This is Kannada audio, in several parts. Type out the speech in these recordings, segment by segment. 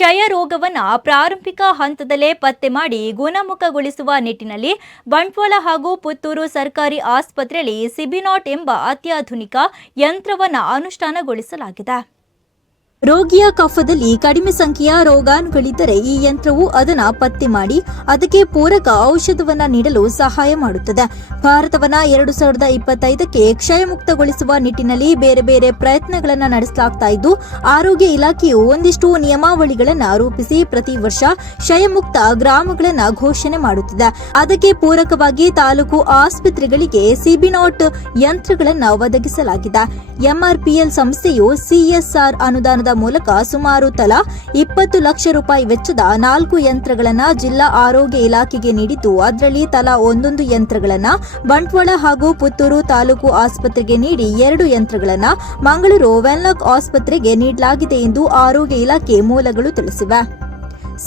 ಕ್ಷಯ ರೋಗವನ್ನು ಪ್ರಾರಂಭಿಕ ಹಂತದಲ್ಲೇ ಪತ್ತೆ ಮಾಡಿ ಗುಣಮುಖಗೊಳಿಸುವ ನಿಟ್ಟಿನಲ್ಲಿ ಬಂಟ್ವಾಳ ಹಾಗೂ ಪುತ್ತೂರು ಸರ್ಕಾರಿ ಆಸ್ಪತ್ರೆಯಲ್ಲಿ ಸಿಬಿನಾಟ್ ಎಂಬ ಅತ್ಯಾಧುನಿಕ ಯಂತ್ರವನ್ನು ಅನುಷ್ಠಾನಗೊಳಿಸಲಾಗಿದೆ. ರೋಗಿಯ ಕಫದಲ್ಲಿ ಕಡಿಮೆ ಸಂಖ್ಯೆಯ ರೋಗಾಣುಗಳಿದ್ದರೆ ಈ ಯಂತ್ರವು ಅದನ್ನು ಪತ್ತೆ ಮಾಡಿ ಅದಕ್ಕೆ ಪೂರಕ ಔಷಧವನ್ನು ನೀಡಲು ಸಹಾಯ ಮಾಡುತ್ತದೆ. ಭಾರತವನ್ನು ಎರಡು ಸಾವಿರದ ಇಪ್ಪತ್ತೈದಕ್ಕೆ ಕ್ಷಯಮುಕ್ತಗೊಳಿಸುವ ನಿಟ್ಟಿನಲ್ಲಿ ಬೇರೆ ಬೇರೆ ಪ್ರಯತ್ನಗಳನ್ನು ನಡೆಸಲಾಗ್ತಾ ಇದ್ದು, ಆರೋಗ್ಯ ಇಲಾಖೆಯು ಒಂದಿಷ್ಟು ನಿಯಮಾವಳಿಗಳನ್ನು ರೂಪಿಸಿ ಪ್ರತಿ ವರ್ಷ ಕ್ಷಯಮುಕ್ತ ಗ್ರಾಮಗಳನ್ನು ಘೋಷಣೆ ಮಾಡುತ್ತಿದೆ. ಅದಕ್ಕೆ ಪೂರಕವಾಗಿ ತಾಲೂಕು ಆಸ್ಪತ್ರೆಗಳಿಗೆ ಸಿಬಿನಾಟ್ ಯಂತ್ರಗಳನ್ನು ಒದಗಿಸಲಾಗಿದೆ. ಎಂಆರ್ಪಿಎಲ್ ಸಂಸ್ಥೆಯು ಸಿಎಸ್ಆರ್ ಅನುದಾನದ ಮೂಲಕ ಸುಮಾರು ತಲಾ ಇಪ್ಪತ್ತು ಲಕ್ಷ ರೂಪಾಯಿ ವೆಚ್ಚದ ನಾಲ್ಕು ಯಂತ್ರಗಳನ್ನು ಜಿಲ್ಲಾ ಆರೋಗ್ಯ ಇಲಾಖೆಗೆ ನೀಡಿದ್ದು, ಅದರಲ್ಲಿ ತಲಾ ಒಂದೊಂದು ಯಂತ್ರಗಳನ್ನು ಬಂಟ್ವಾಳ ಹಾಗೂ ಪುತ್ತೂರು ತಾಲೂಕು ಆಸ್ಪತ್ರೆಗೆ ನೀಡಿ ಎರಡು ಯಂತ್ರಗಳನ್ನು ಮಂಗಳೂರು ವೆನ್ಲಾಕ್ ಆಸ್ಪತ್ರೆಗೆ ನೀಡಲಾಗಿದೆ ಎಂದು ಆರೋಗ್ಯ ಇಲಾಖೆ ಮೂಲಗಳು ತಿಳಿಸಿವೆ.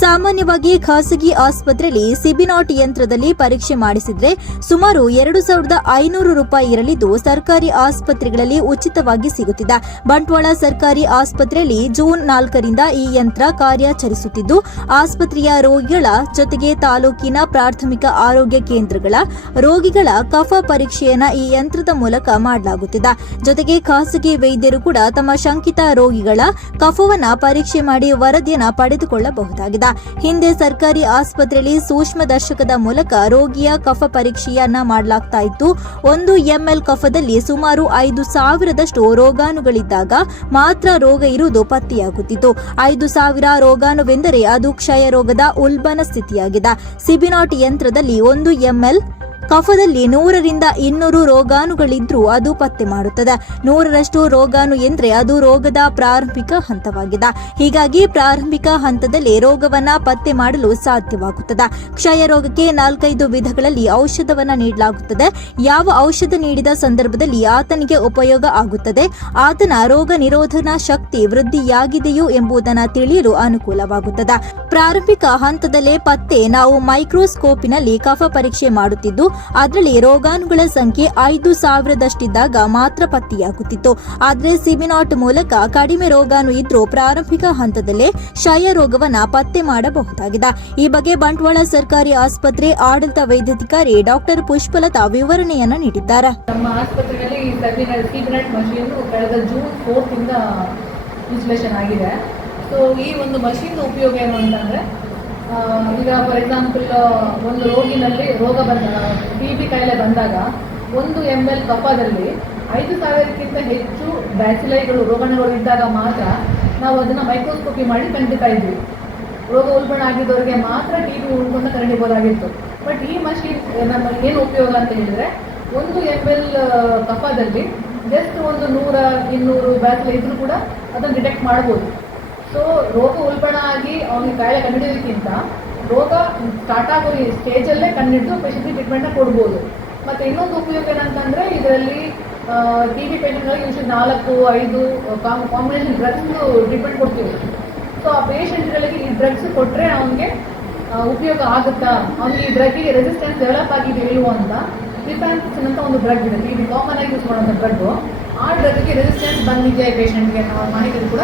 ಸಾಮಾನ್ಯವಾಗಿ ಖಾಸಗಿ ಆಸ್ಪತ್ರೆಯಲ್ಲಿ ಸಿಬಿನಾಟ್ ಯಂತ್ರದಲ್ಲಿ ಪರೀಕ್ಷೆ ಮಾಡಿಸಿದ್ರೆ ಸುಮಾರು ಎರಡು ಸಾವಿರದ ಐನೂರು ರೂಪಾಯಿ ಇರಲಿದ್ದು ಸರ್ಕಾರಿ ಆಸ್ಪತ್ರೆಗಳಲ್ಲಿ ಉಚಿತವಾಗಿ ಸಿಗುತ್ತಿದೆ. ಬಂಟ್ವಾಳ ಸರ್ಕಾರಿ ಆಸ್ಪತ್ರೆಯಲ್ಲಿ ಜೂನ್ ನಾಲ್ಕರಿಂದ ಈ ಯಂತ್ರ ಕಾರ್ಯಾಚರಿಸುತ್ತಿದ್ದು, ಆಸ್ಪತ್ರೆಯ ರೋಗಿಗಳ ಜೊತೆಗೆ ತಾಲೂಕಿನ ಪ್ರಾಥಮಿಕ ಆರೋಗ್ಯ ಕೇಂದ್ರಗಳ ರೋಗಿಗಳ ಕಫ ಪರೀಕ್ಷೆಯನ್ನು ಈ ಯಂತ್ರದ ಮೂಲಕ ಮಾಡಲಾಗುತ್ತಿದೆ. ಜೊತೆಗೆ ಖಾಸಗಿ ವೈದ್ಯರು ಕೂಡ ತಮ್ಮ ಶಂಕಿತ ರೋಗಿಗಳ ಕಫವನ್ನು ಪರೀಕ್ಷೆ ಮಾಡಿ ವರದಿಯನ್ನು ಪಡೆದುಕೊಳ್ಳಬಹುದಾಗಿದೆ. ಹಿಂದೆ ಸರ್ಕಾರಿ ಆಸ್ಪತ್ರೆಯಲ್ಲಿ ಸೂಕ್ಷ್ಮದರ್ಶಕದ ಮೂಲಕ ರೋಗಿಯ ಕಫ ಪರೀಕ್ಷೆಯನ್ನ ಮಾಡಲಾಗ್ತಾ ಇತ್ತು. ಒಂದು ಎಂಎಲ್ ಕಫದಲ್ಲಿ ಸುಮಾರು ಐದು ಸಾವಿರದಷ್ಟು ರೋಗಾಣುಗಳಿದ್ದಾಗ ಮಾತ್ರ ರೋಗ ಇರುವುದು ಪತ್ತೆಯಾಗುತ್ತಿತ್ತು. ಐದು ಸಾವಿರ ರೋಗಾಣುವೆಂದರೆ ಅದು ಕ್ಷಯ ರೋಗದ ಉಲ್ಬಣ ಸ್ಥಿತಿಯಾಗಿದೆ. ಸಿಬಿನಾಟ್ ಯಂತ್ರದಲ್ಲಿ ಒಂದು ಎಂಎಲ್ ಕಫದಲ್ಲಿ ನೂರರಿಂದ ಇನ್ನೂರು ರೋಗಾಣುಗಳಿದ್ರೂ ಅದು ಪತ್ತೆ ಮಾಡುತ್ತದೆ. ನೂರರಷ್ಟು ರೋಗಾಣು ಎಂದ್ರೆ ಅದು ರೋಗದ ಪ್ರಾರಂಭಿಕ ಹಂತವಾಗಿದೆ. ಹೀಗಾಗಿ ಪ್ರಾರಂಭಿಕ ಹಂತದಲ್ಲಿ ರೋಗವನ್ನ ಪತ್ತೆ ಮಾಡಲು ಸಾಧ್ಯವಾಗುತ್ತದೆ. ಕ್ಷಯ ರೋಗಕ್ಕೆ ನಾಲ್ಕೈದು ವಿಧಗಳಲ್ಲಿ ಔಷಧವನ್ನ ನೀಡಲಾಗುತ್ತದೆ. ಯಾವ ಔಷಧ ನೀಡಿದ ಸಂದರ್ಭದಲ್ಲಿ ಆತನಿಗೆ ಉಪಯೋಗ ಆಗುತ್ತದೆ? ಆತನ ರೋಗ ನಿರೋಧನಾ ಶಕ್ತಿ ವೃದ್ಧಿಯಾಗಿದೆಯೋ ಎಂಬುದನ್ನು ತಿಳಿಯಲು ಅನುಕೂಲವಾಗುತ್ತದೆ. ಪ್ರಾರಂಭಿಕ ಹಂತದಲ್ಲೇ ಪತ್ತೆ ನಾವು ಮೈಕ್ರೋಸ್ಕೋಪಿನಲ್ಲಿ ಕಫ ಪರೀಕ್ಷೆ ಮಾಡುತ್ತಿದ್ದು ಅದರಲ್ಲಿ ರೋಗಾಣುಗಳ ಸಂಖ್ಯೆ ಐದು ಸಾವಿರದಷ್ಟಿದ್ದಾಗ ಮಾತ್ರ ಪತ್ತೆಯಾಗುತ್ತಿತ್ತು. ಆದರೆ ಸಿಬಿನಾಟ್ ಮೂಲಕ ಕಡಿಮೆ ರೋಗಾಣು ಇದ್ರೂ ಪ್ರಾರಂಭಿಕ ಹಂತದಲ್ಲೇ ಕ್ಷಯ ರೋಗವನ್ನ ಪತ್ತೆ ಮಾಡಬಹುದಾಗಿದೆ. ಈ ಬಗ್ಗೆ ಬಂಟ್ವಾಳ ಸರ್ಕಾರಿ ಆಸ್ಪತ್ರೆ ಆಡಳಿತ ವೈದ್ಯಾಧಿಕಾರಿ ಡಾಕ್ಟರ್ ಪುಷ್ಪಲತಾ ವಿವರಣೆಯನ್ನ ನೀಡಿದ್ದಾರೆ. ನಮ್ಮ ಆಗಿದೆ. ಸೊ ಈ ಒಂದು ಮಷೀನ್ ಉಪಯೋಗ ಏನು ಅಂತಂದರೆ ಈಗ ಫಾರ್ ಎಕ್ಸಾಂಪಲ್ ಒಂದು ರೋಗಿನಲ್ಲಿ ರೋಗ ಬಂದಾಗ ಟಿ ಬಿ ಕಾಯಿಲೆ ಬಂದಾಗ ಒಂದು ಎಂ ಎಲ್ ಕಫದಲ್ಲಿ ಐದು ಸಾವಿರಕ್ಕಿಂತ ಹೆಚ್ಚು ಬ್ಯಾಚಿಲೈಗಳು ರೋಗಣಗಳು ಇದ್ದಾಗ ಮಾತ್ರ ನಾವು ಅದನ್ನು ಮೈಕ್ರೋಸ್ಕೋಪಿ ಮಾಡಿ ಕಂಡಿತಾ ಇದ್ವಿ. ರೋಗ ಉಲ್ಬಣ ಆಗಿದ್ದವರಿಗೆ ಮಾತ್ರ ಟಿ ಬಿ ಉಳ್ಕೊಂಡು ಕಂಡಿಬೋದಾಗಿತ್ತು. ಬಟ್ ಈ ಮಷೀನ್ ನಮ್ಮ ಏನು ಉಪಯೋಗ ಅಂತ ಹೇಳಿದ್ರೆ, ಒಂದು ಎಂ ಎಲ್ ಕಫದಲ್ಲಿ ಜಸ್ಟ್ ಒಂದು ನೂರ ಇನ್ನೂರು ಬ್ಯಾಚಿಲ ಇದ್ರೂ ಕೂಡ ಅದನ್ನು ಡಿಟೆಕ್ಟ್ ಮಾಡ್ಬೋದು. ಸೊ ರೋಗ ಉಲ್ಬಣ ಆಗಿ ಅವನಿಗೆ ಕಾಯಿಲೆ ಕಂಡುಹಿಡಿಯೋದಕ್ಕಿಂತ ರೋಗ ಸ್ಟಾರ್ಟ್ ಆಗೋ ಸ್ಟೇಜಲ್ಲೇ ಕಂಡುಹಿಡಿದು ಪೇಷಂಟ್ಗೆ ಟ್ರೀಟ್ಮೆಂಟ್ನ ಕೊಡ್ಬೋದು. ಮತ್ತು ಇನ್ನೊಂದು ಉಪಯೋಗ ಏನಂತಂದರೆ ಇದರಲ್ಲಿ ಟಿ ಬಿ ಪೇಷಂಟ್ಗಳಿಗೆ ಯೂಶ್ ನಾಲ್ಕು, ಐದು ಕಾಂಬಿನೇಷನ್ ಡ್ರಗ್ಸ್ ಟ್ರೀಟ್ಮೆಂಟ್ ಕೊಡ್ತೀವಿ. ಸೊ ಆ ಪೇಷಂಟ್ಗಳಿಗೆ ಈ ಡ್ರಗ್ಸ್ ಕೊಟ್ಟರೆ ಅವನಿಗೆ ಉಪಯೋಗ ಆಗುತ್ತಾ? ಅವ್ನಿಗೆ ಈ ಡ್ರಗ್ಗಿಗೆ ರೆಸಿಸ್ಟೆನ್ಸ್ ಡೆವಲಪ್ ಆಗಿದೆ ಅಂತ ರಿಫ್ಯಾನ್ಸಿನ್ ಅಂತ ಒಂದು ಡ್ರಗ್ ಇದೆ. ಇದು ಕಾಮನ್ ಆಗಿ ಯೂಸ್ ಮಾಡೋಂಥ ಡ್ರಗ್ಗು ಆ ಡ್ರಗ್ಗೆ ರೆಸಿಸ್ಟೆನ್ಸ್ ಬಂದಿದೆ ಪೇಷಂಟ್ಗೆ ಅನ್ನೋ ಮಾಹಿತಿ ಕೂಡ